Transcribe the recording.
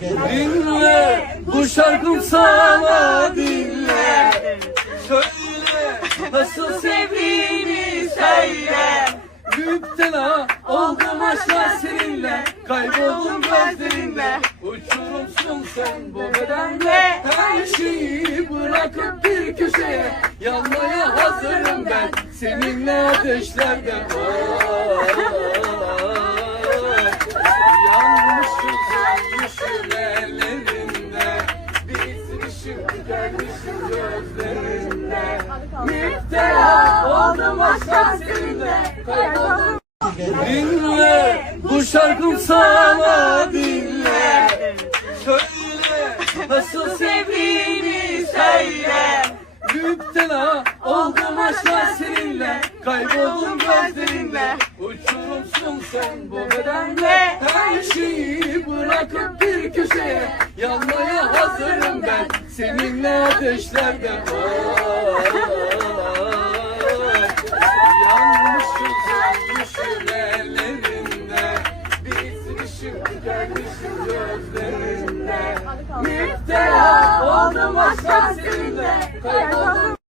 Dinle bu şarkım sana dinle. Söyle nasıl sevdiğini söyle. Müptela oldum aşka seninle. Kayboldum gözlerinde. Uçurumsun sen bu bedenle Her şeyi bırakıp bir köşeye Yanmaya hazırım ben. Seninle ateşlerde Yanmışım Bitmişim tükenmişim gözlerinde. Müptela oldum aşka seninle Kayboldum Dinle bu şarkım sana dinle. Söyle nasıl sevdiğini söyle. Müptela oldum aşka seninle Kayboldum gözlerinde Uçurumsun sen bu bedenle Her şeyi bırakıp bir köşeye. Ben Seninle ateşlerde Yanmışım yanmışım ellerinde Bitmişim tükenmişim gözlerinde. Müptela oldum aşka seninle Kayboldum